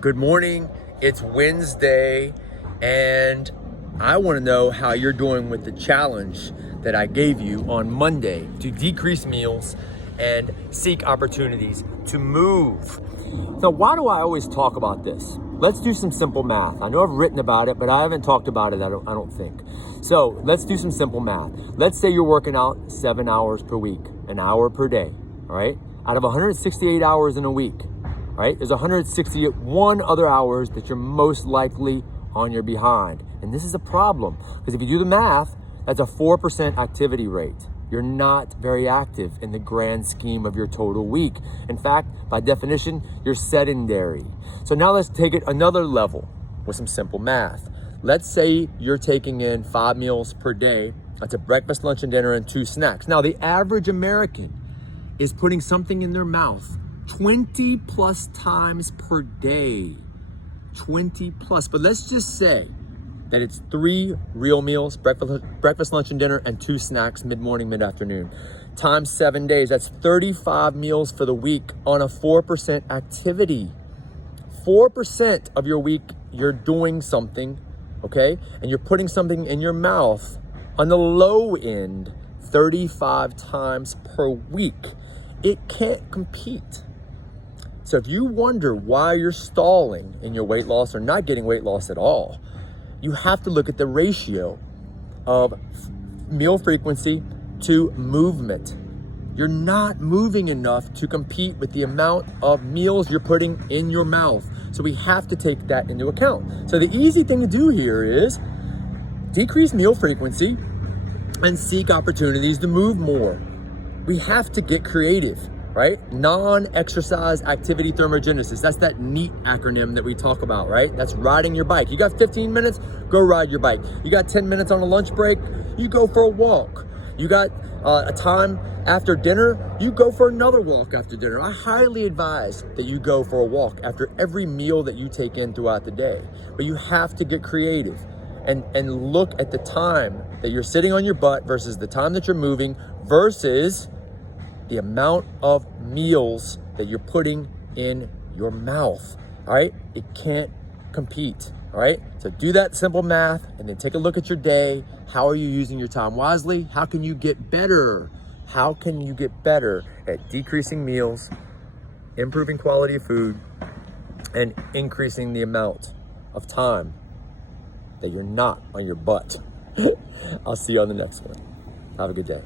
Good morning. It's Wednesday, and I want to know how you're doing with the challenge that I gave you on Monday to decrease meals and seek opportunities to move. So why do I always talk about this? Let's do some simple math. I know I've written about it, but I haven't talked about it, I don't think. So let's do some simple math. Let's say you're working out 7 hours per week, an hour per day, all right? Out of 168 hours in a week, right? There's 161 other hours that you're most likely on your behind. And this is a problem because if you do the math, that's a 4% activity rate. You're not very active in the grand scheme of your total week. In fact, by definition, you're sedentary. So now let's take it another level with some simple math. Let's say you're taking in 5 meals per day. That's a breakfast, lunch, and dinner, and 2 snacks. Now, the average American is putting something in their mouth 20 plus times per day. 20 plus. But let's just say that it's 3 real meals, breakfast, lunch, and dinner, and 2 snacks, mid-morning, mid-afternoon. Times 7 days, that's 35 meals for the week on a 4% activity. 4% of your week, you're doing something, okay? And you're putting something in your mouth on the low end 35 times per week. It can't compete. So if you wonder why you're stalling in your weight loss or not getting weight loss at all, you have to look at the ratio of meal frequency to movement. You're not moving enough to compete with the amount of meals you're putting in your mouth. So we have to take that into account. So the easy thing to do here is decrease meal frequency and seek opportunities to move more. We have to get creative, right? Non-exercise activity thermogenesis. That's that NEAT acronym that we talk about, right? That's riding your bike. You got 15 minutes, go ride your bike. You got 10 minutes on a lunch break, you go for a walk. You got a time after dinner, you go for another walk after dinner. I highly advise that you go for a walk after every meal that you take in throughout the day. But you have to get creative and look at the time that you're sitting on your butt versus the time that you're moving versus the amount of meals that you're putting in your mouth, all right? It can't compete, all right? So do that simple math and then take a look at your day. How are you using your time wisely? How can you get better? How can you get better at decreasing meals, improving quality of food, and increasing the amount of time that you're not on your butt? I'll see you on the next one. Have a good day.